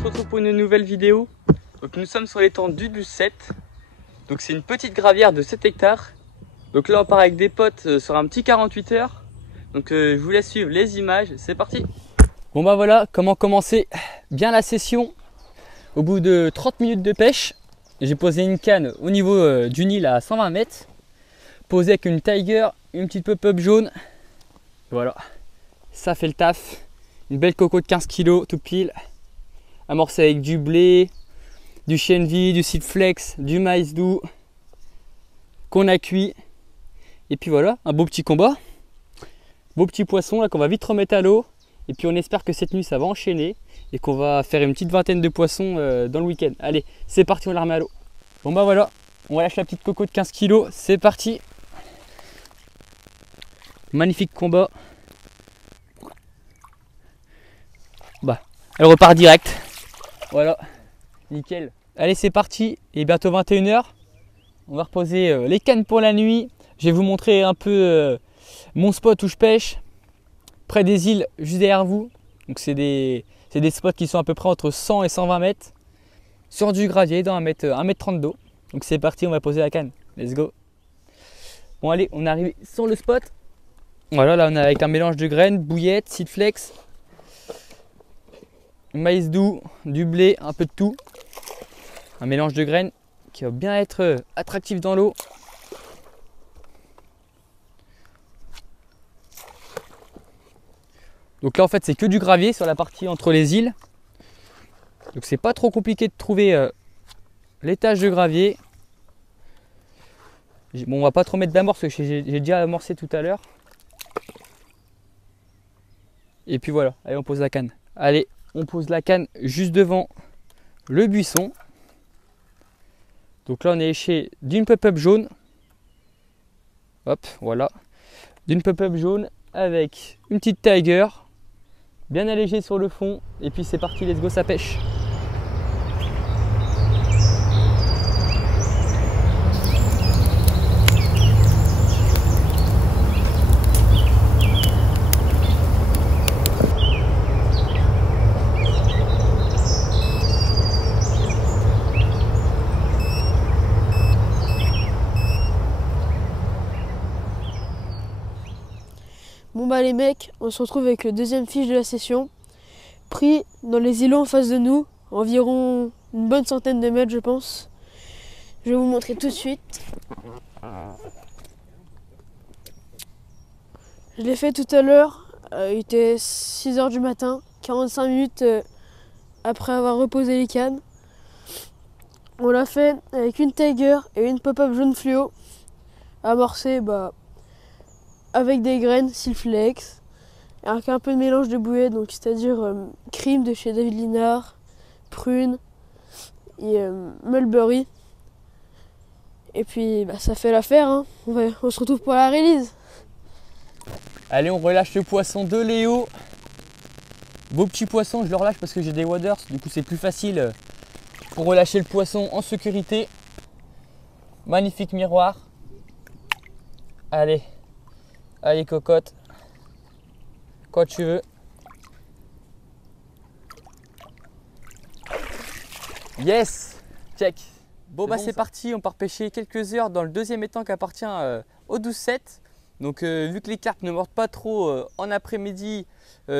se retrouve pour une nouvelle vidéo. Donc nous sommes sur l'étang du 7. Donc c'est une petite gravière de 7 hectares. Donc là on part avec des potes sur un petit 48 heures. Donc je vous laisse suivre les images, c'est parti. Bon bah voilà comment commencer bien la session. Au bout de 30 minutes de pêche, j'ai posé une canne au niveau du Nil à 120 mètres. Posé avec une Tiger, une petite pop-up jaune. Voilà, ça fait le taf. Une belle coco de 15 kg tout pile. Amorcé avec du blé, du chêne vie, du Silflex, du maïs doux qu'on a cuit. Et puis voilà, un beau petit combat. Beau petit poisson là qu'on va vite remettre à l'eau. Et puis on espère que cette nuit ça va enchaîner et qu'on va faire une petite vingtaine de poissons dans le week-end. Allez, c'est parti, on la remet à l'eau. Bon bah voilà, on va lâcher la petite coco de 15 kg, c'est parti. Magnifique combat. Bah, elle repart direct. Voilà, nickel. Allez, c'est parti. Et bientôt 21 h. On va reposer les cannes pour la nuit. Je vais vous montrer un peu mon spot où je pêche. Près des îles, juste derrière vous. Donc c'est des spots qui sont à peu près entre 100 et 120 mètres. Sur du gravier, dans 1m30 d'eau. Donc c'est parti, on va poser la canne. Let's go. Bon allez, on est arrivé sur le spot. Voilà, là on est avec un mélange de graines, bouillettes, Silflex, maïs doux, du blé, un peu de tout. Un mélange de graines qui va bien être attractif dans l'eau. Donc là en fait c'est que du gravier sur la partie entre les îles. Donc c'est pas trop compliqué de trouver l'étage de gravier. Bon, on va pas trop mettre d'amorce parce que j'ai déjà amorcé tout à l'heure. Et puis voilà, allez on pose la canne. Allez, on pose la canne juste devant le buisson. Donc là on est éché d'une pop-up jaune. Hop, voilà. D'une pop-up jaune avec une petite Tiger. Bien allégée sur le fond. Et puis c'est parti, let's go, ça pêche. Bon bah les mecs, on se retrouve avec le deuxième fiche de la session, pris dans les îlots en face de nous, environ une bonne centaine de mètres je pense. Je vais vous montrer tout de suite. Je l'ai fait tout à l'heure, il était 6 h du matin, 45 minutes après avoir reposé les cannes. On l'a fait avec une Tiger et une pop-up jaune fluo, amorcée avec des graines Silflex, avec un peu de mélange de bouillie, donc c'est-à-dire crème de chez David Linard, prune et mulberry. Et puis ça fait l'affaire, hein. On se retrouve pour la release. Allez, on relâche le poisson de Léo. Beau petit poisson, je le relâche parce que j'ai des waders, du coup c'est plus facile pour relâcher le poisson en sécurité. Magnifique miroir. Allez. Allez cocotte, quand tu veux. Yes, check. Bon bah c'est parti, on part pêcher quelques heures dans le deuxième étang qui appartient au 12-7. Donc vu que les carpes ne mordent pas trop en après-midi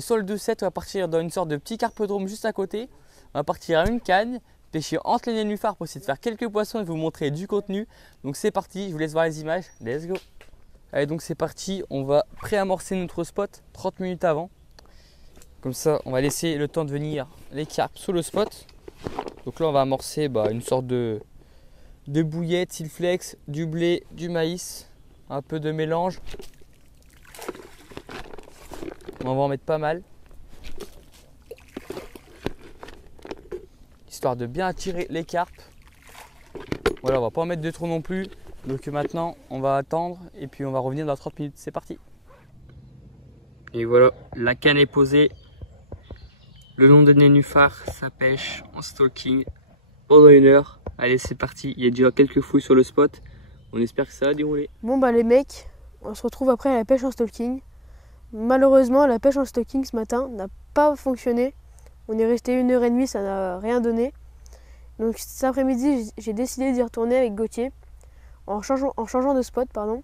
sur le 12-7, on va partir dans une sorte de petit carpodrome juste à côté. On va partir à une canne, pêcher entre les nénuphars pour essayer de faire quelques poissons et vous montrer du contenu. Donc c'est parti, je vous laisse voir les images, let's go. Allez, donc c'est parti, on va pré-amorcer notre spot 30 minutes avant. Comme ça, on va laisser le temps de venir les carpes sur le spot. Donc là, on va amorcer une sorte de bouillette, Silflex, du blé, du maïs, un peu de mélange. On va en mettre pas mal. Histoire de bien attirer les carpes. Voilà, on va pas en mettre de trop non plus. Donc maintenant, on va attendre et puis on va revenir dans 30 minutes. C'est parti. Et voilà, la canne est posée. Le long de nénuphar, ça pêche en stalking pendant 1 heure. Allez, c'est parti. Il y a déjà quelques fouilles sur le spot. On espère que ça va dérouler. Bon bah les mecs, on se retrouve après à la pêche en stalking. Malheureusement, la pêche en stalking ce matin n'a pas fonctionné. On est resté 1h30, ça n'a rien donné. Donc cet après-midi, j'ai décidé d'y retourner avec Gauthier. En changeant de spot, pardon.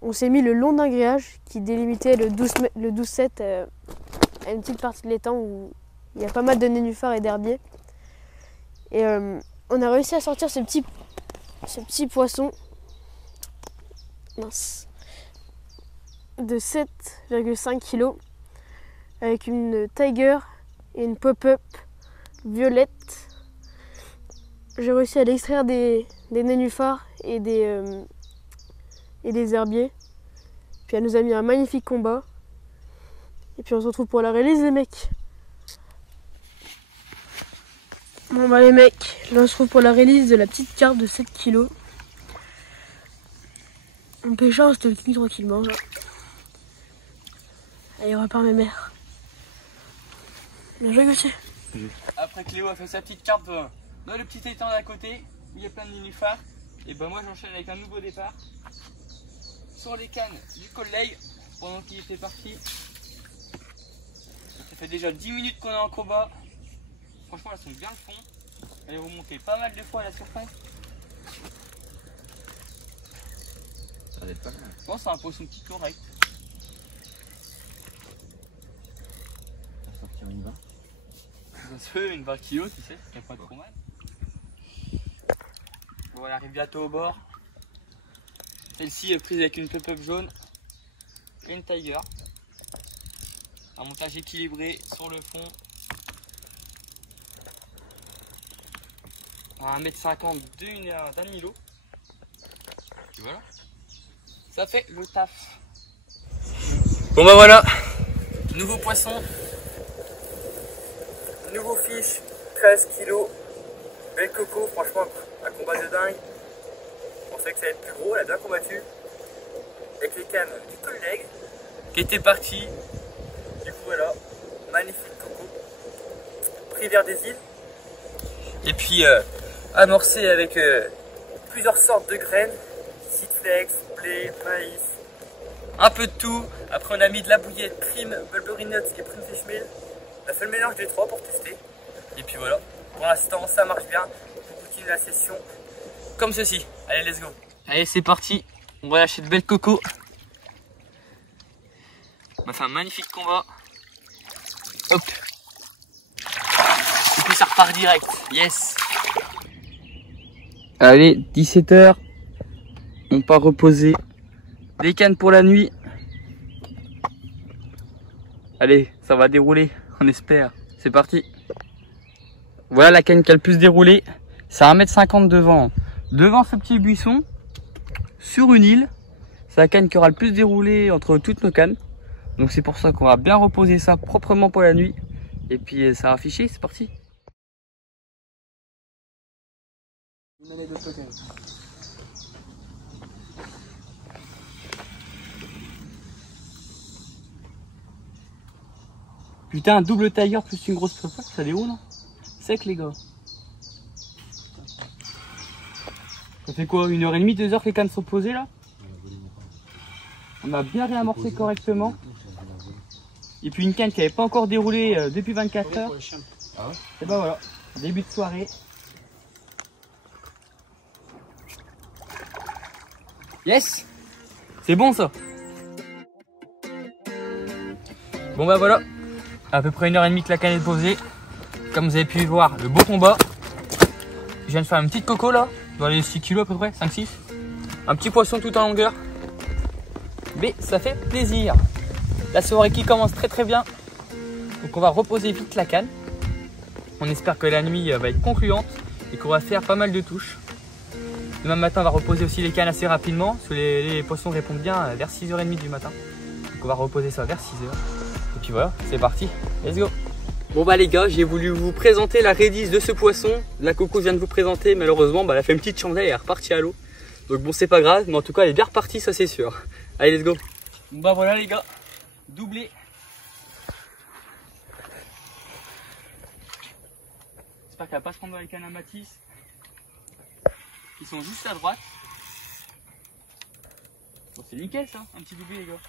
On s'est mis le long d'un grillage qui délimitait le 12-7 à une petite partie de l'étang où il y a pas mal de nénuphars et d'herbiers. Et on a réussi à sortir ce petit poisson mince, de 7,5 kg avec une tiger et une pop-up violette. J'ai réussi à l'extraire des nénuphars et des herbiers. Puis elle nous a mis un magnifique combat. Et puis on se retrouve pour la release les mecs. Bon bah les mecs, là on se retrouve pour la release de la petite carpe de 7 kg. On pêchera, on se le tranquillement. Là. Allez, on repart mes mères. Bien joué Gauthier. Après Cléo a fait sa petite carpe dans le petit étang d'à côté, où il y a plein de nénuphars. Et ben moi j'enchaîne avec un nouveau départ sur les cannes du collègue pendant qu'il était parti. Ça fait déjà 10 minutes qu'on est en combat. Franchement elles sont bien le fond. Elle est remontée pas mal de fois à la surface. Ça va être pas mal. Je pense que c'est un poisson petit correct. On va sortir une 20. Ça se fait une 20 kg, tu sais, c'est pas trop mal. Bon, elle arrive bientôt au bord. Celle-ci est prise avec une pop-up jaune et une tiger. Un montage équilibré sur le fond. À 1m50 d'un îlot. Et voilà. Ça fait le taf. Bon bah voilà. Nouveau poisson. Nouveau fiche. 13 kg. Belle coco, franchement, un combat de dingue. On pensait que ça allait être plus gros, elle a bien combattu. Avec les cannes du collègue qui était parti. Du coup voilà, magnifique coco. Pris vers des îles. Et puis amorcé avec plusieurs sortes de graines. Seedflex, blé, maïs. Un peu de tout. Après on a mis de la bouillette, prime, Mulberry Nuts et prime fish meal. On a fait le mélange des trois pour tester. Et puis voilà. Pour l'instant, ça marche bien. On continue la session comme ceci. Allez, let's go. Allez, c'est parti. On va lâcher de belles cocos. On va faire un magnifique combat. Hop. Et puis ça repart direct. Yes. Allez, 17 h. On part reposer. Les cannes pour la nuit. Allez, ça va dérouler. On espère. C'est parti. Voilà la canne qui a le plus déroulé. C'est à 1m50 devant. Devant ce petit buisson, sur une île. C'est la canne qui aura le plus déroulé entre toutes nos cannes. Donc c'est pour ça qu'on va bien reposer ça proprement pour la nuit. Et puis ça va afficher, c'est parti. Putain, un double tiger plus une grosse pop-up, ça déroule, non? Sec les gars. Ça fait quoi, 1h30, 2 h que les cannes sont posées là? On a bien réamorcé correctement. Et puis une canne qui n'avait pas encore déroulé depuis 24 h. Et ben voilà, début de soirée. Yes! C'est bon ça. Bon bah voilà, à peu près 1h30 que la canne est posée. Comme vous avez pu voir, le beau combat. Je viens de faire une petite coco là, dans les 6 kg à peu près, 5-6. Un petit poisson tout en longueur. Mais ça fait plaisir. La soirée qui commence très très bien. Donc on va reposer vite la canne. On espère que la nuit va être concluante et qu'on va faire pas mal de touches. Demain matin on va reposer aussi les cannes assez rapidement. Parce que les poissons répondent bien vers 6h30 du matin. Donc on va reposer ça vers 6h. Et puis voilà, c'est parti. Let's go. Bon bah les gars, j'ai voulu vous présenter la release de ce poisson. La coco vient de vous présenter, malheureusement elle a fait une petite chandelle et elle est repartie à l'eau. Donc bon, c'est pas grave, mais en tout cas elle est bien repartie, ça c'est sûr. Allez, let's go. Bon bah voilà les gars, doublé. J'espère qu'elle va pas se prendre dans les cannes à Matisse. Qui sont juste à droite. Bon c'est nickel ça, un petit doublé les gars.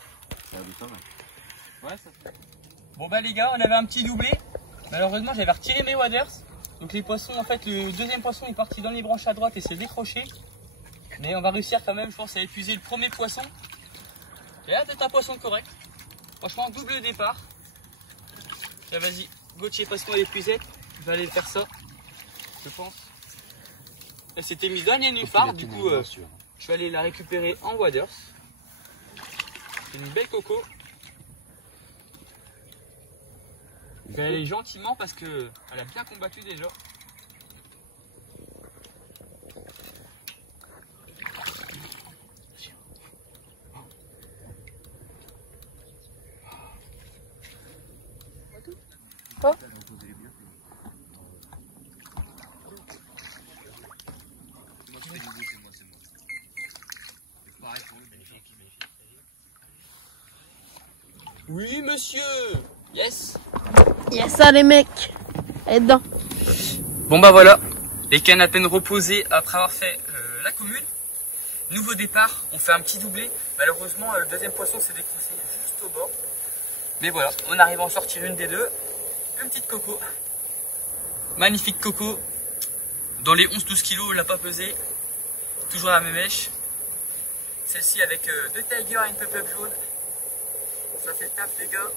Ça a du pas mal. Ouais ça fait. Bon bah les gars, on avait un petit doublé. Malheureusement j'avais retiré mes waders. Donc les poissons, en fait le deuxième poisson est parti dans les branches à droite et s'est décroché. Mais on va réussir quand même, je pense, à épuiser le premier poisson. Et là c'est un poisson correct. Franchement double départ. Là vas-y, Gauthier, passe-moi l'épuisette. Je vais aller faire ça, je pense. Elle s'était mise dans les nénuphars, du coup je vais aller la récupérer en waders. C'est une belle coco. Je vais aller gentiment parce que elle a bien combattu déjà. Oh. Oui monsieur. Yes. Yes, ça les mecs. Elle est dedans. Bon bah voilà, les cannes à peine reposées après avoir fait la commune. Nouveau départ, on fait un petit doublé. Malheureusement le deuxième poisson s'est décroché juste au bord. Mais voilà, on arrive à en sortir une des deux. Une petite coco. Magnifique coco. Dans les 11-12 kg, on l'a pas pesé. Toujours la même mèche. Celle-ci avec deux tigers et une pop-up jaune. Ça fait le taf les gars.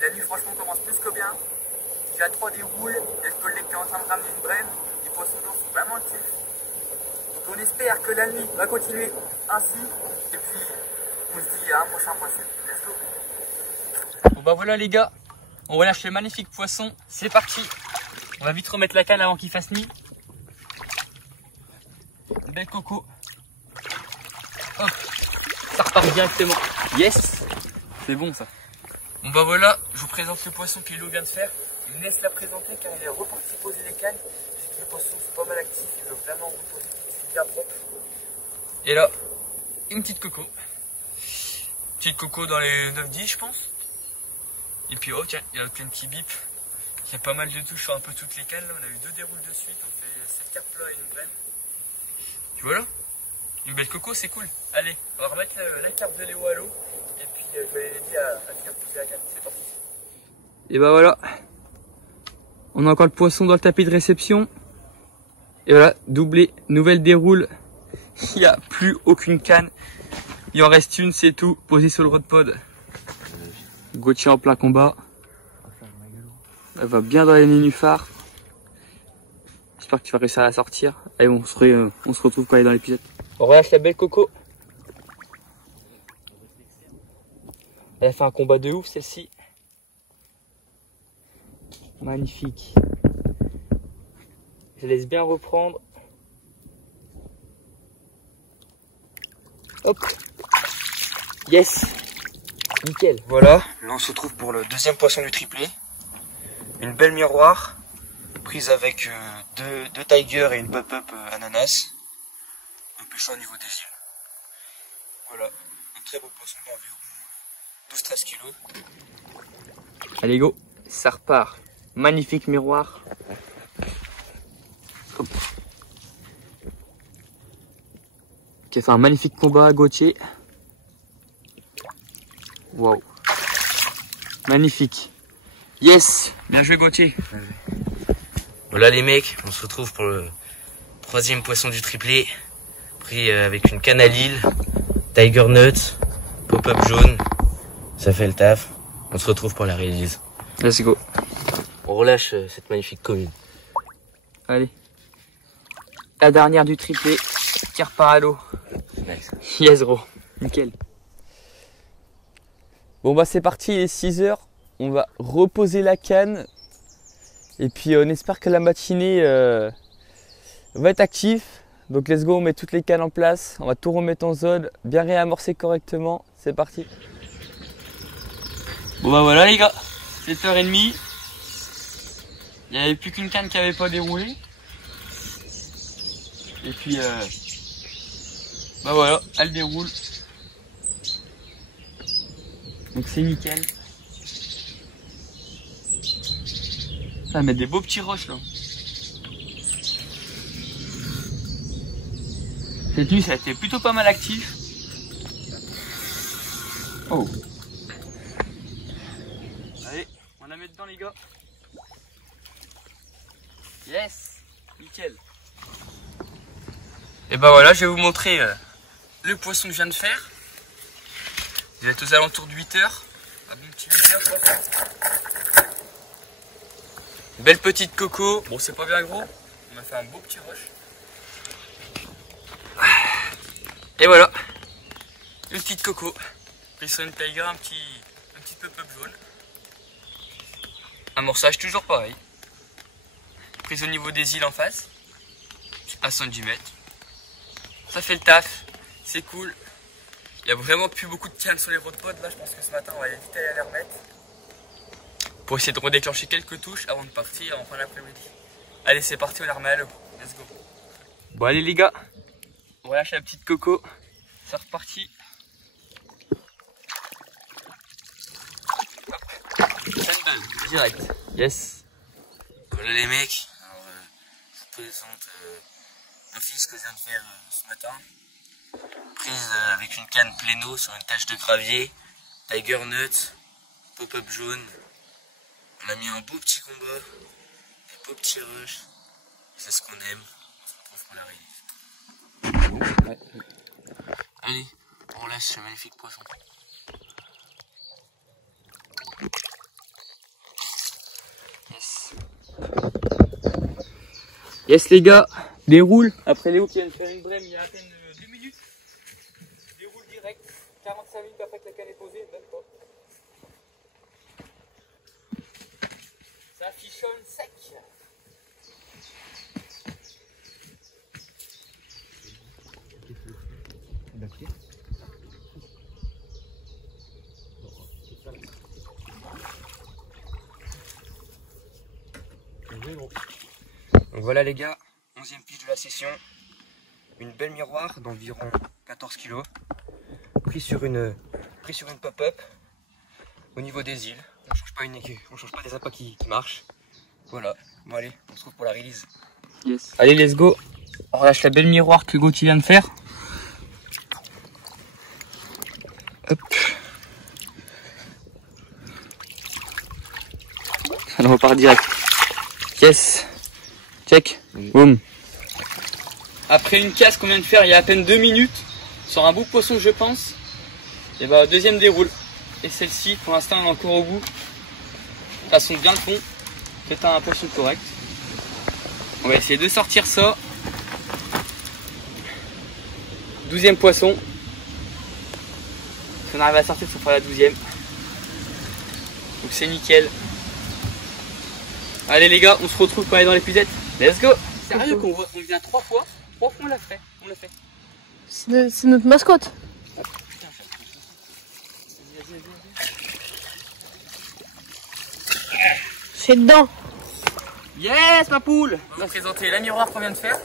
La nuit franchement commence plus que bien. J'ai à 3 déroules. Et je peux le qui est en train de ramener une brème. Les poissons d'eau sont vraiment actifs. Donc on espère que la nuit va continuer ainsi. Et puis on se dit à un prochain poisson. Let's go. Bon bah voilà les gars. On relâche le magnifique poisson. C'est parti. On va vite remettre la canne avant qu'il fasse nuit. Une belle coco. Hop. Ça repart directement. Yes. C'est bon ça. Bon bah voilà, je vous présente le poisson que Léo vient de faire. Il me laisse la présenter car il est reparti poser les cannes. J'ai dit que les poissons sont pas mal actifs, il veut vraiment reposer tout de suite bien propre. Et là, une petite coco. Petite coco dans les 9-10 je pense. Et puis oh tiens, il y a plein de petits bips. Il y a pas mal de touches sur un peu toutes les cannes. Là, on a eu 2 déroules de suite, on fait 7 carpes plats et une brème. Tu vois là, une belle coco, c'est cool. Allez, on va remettre la carpe de Léo à l'eau. Et puis je vais l'aider à faire pousser la canne. C'est parti. Et bah voilà. On a encore le poisson dans le tapis de réception. Et voilà, doublé, nouvelle déroule. Il n'y a plus aucune canne. Il en reste une, c'est tout. Posée sur le rod pod. Gauthier en plein combat. Elle va bien dans les nénuphars. J'espère que tu vas réussir à la sortir. Allez, on se retrouve quand elle est dans l'épisode. On relâche la belle coco. Elle a fait un combat de ouf celle-ci. Magnifique. Je laisse bien reprendre. Hop. Yes. Nickel. Voilà. Là on se retrouve pour le deuxième poisson du triplé. Une belle miroir. Prise avec deux tigers et une pop-up ananas. Un peu chaud au niveau des yeux. Voilà. Un très beau poisson d'environ 12-13 kg. Allez go. Ça repart. Magnifique miroir. Hop. Qui a fait un magnifique combat à Gauthier. Waouh. Magnifique. Yes. Bien joué Gauthier. Voilà les mecs, on se retrouve pour le troisième poisson du triplé. Pris avec une canne à l'île, tiger nut, pop-up jaune. Ça fait le taf. On se retrouve pour la release. Let's go. On relâche cette magnifique commune. Allez. La dernière du triplé. Qui repart à l'eau. Nice. Yes gros. Nickel. Bon bah c'est parti, il est 6 h. On va reposer la canne. Et puis on espère que la matinée va être active. Donc let's go, on met toutes les cannes en place. On va tout remettre en zone, bien réamorcer correctement. C'est parti. Bon bah voilà les gars, 7h30. Il n'y avait plus qu'une canne qui n'avait pas déroulé. Et puis bah voilà, elle déroule. Donc c'est nickel. Ça va mettre des beaux petits roches là. Cette nuit ça a été plutôt pas mal actif. Oh. Allez, on la met dedans les gars. Yes, nickel. Et ben voilà, je vais vous montrer le poisson que je viens de faire. Il va être aux alentours de 8 heures. Un bon petit 8 heures, quoi. Belle petite coco. Bon, c'est pas bien gros. On a fait un beau petit rush. Et voilà. Une petite coco. Pris sur une tiger, un petit pop-up jaune. Amorçage toujours pareil. Prise au niveau des îles en face. À 110 mètres. Ça fait le taf. C'est cool. Il n'y a vraiment plus beaucoup de cannes sur les road pods. Là, je pense que ce matin, on va vite aller les remettre. Pour essayer de redéclencher quelques touches avant de partir en fin d'après-midi. Allez, c'est parti, on la remet à l'eau. Let's go. Bon, allez les gars. On relâche la petite coco. C'est reparti. Hop. Direct. Yes. Voilà les mecs. Alors, je vous présente un fiche que je viens de faire ce matin. Prise avec une canne pléno sur une tache de gravier, Tiger Nut, pop-up jaune. On a mis un beau petit combat, un beau petit rush. C'est ce qu'on aime. On se retrouve pour la release. Allez, on lâche ce magnifique poisson. Yes. Yes les gars, déroule. Après Léo qui vient de faire une brème il y a à peine 2 minutes. Déroule direct. 45 minutes après que la canne est posée, même pas. Ça fichonne sec. Donc voilà les gars, 11e pige de la session. Une belle miroir d'environ 14 kg. Pris sur une pop-up au niveau des îles. On change pas des appâts qui marchent. Voilà, bon allez, on se retrouve pour la release. Yes. Allez, let's go. On relâche la belle miroir que Gauthier vient de faire. Hop. On repart direct. Yes. Check. Boum. Après une casse qu'on vient de faire il y a à peine 2 minutes, sur un beau poisson je pense, et bah deuxième déroule. Et celle-ci pour l'instant elle est encore au bout. Elles sont bien le fond. C'est un poisson correct. On va essayer de sortir ça. 12e poisson. Si on arrive à sortir, ça fera la 12e. Donc c'est nickel. Allez les gars, on se retrouve pour aller dans l'épuisette. Let's go. Sérieux qu'on vient 3 fois. 3 fois on l'a fait. On l'a fait. C'est notre mascotte. C'est dedans. Yes ma poule. On va vous présenter la miroir qu'on vient de faire.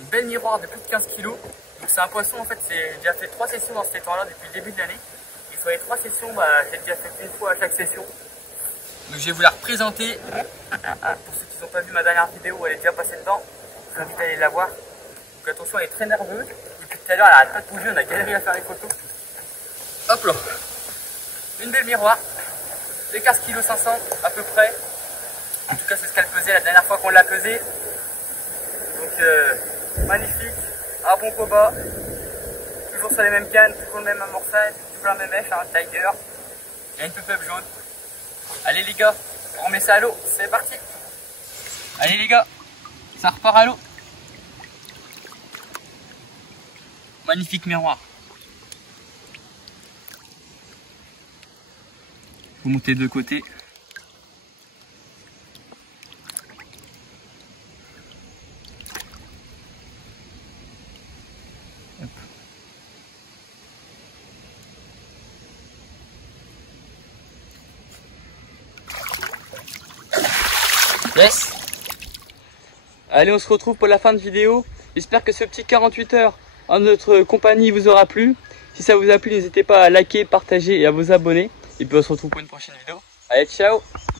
Une belle miroir de plus de 15 kg. Donc c'est un poisson en fait, j'ai déjà fait 3 sessions dans cet étang là depuis le début de l'année. Il faut les 3 sessions, j'ai déjà fait une fois à chaque session. Donc je vais vous la représenter. Pour ceux qui n'ont pas vu ma dernière vidéo, elle est déjà passée dedans. Je vous invite à aller la voir. Donc attention, elle est très nerveuse. Depuis tout à l'heure, elle arrête pas de bouger, on a galéré à faire les photos. Hop là. Une belle miroir. De 15 kg 500 à peu près. En tout cas, c'est ce qu'elle pesait la dernière fois qu'on l'a pesée. Donc magnifique. Un bon combat. Toujours sur les mêmes cannes, toujours le même amorçage, toujours la même mèche, un Tiger. Il y a une pop-up jaune. Allez les gars, on remet ça à l'eau, c'est parti. Allez les gars, ça repart à l'eau. Magnifique miroir. Vous montez de côté. Hop. Yes. Allez, on se retrouve pour la fin de vidéo. J'espère que ce petit 48 heures en notre compagnie vous aura plu. Si ça vous a plu, n'hésitez pas à liker, partager et à vous abonner. Et puis on se retrouve pour une prochaine vidéo. Allez, ciao!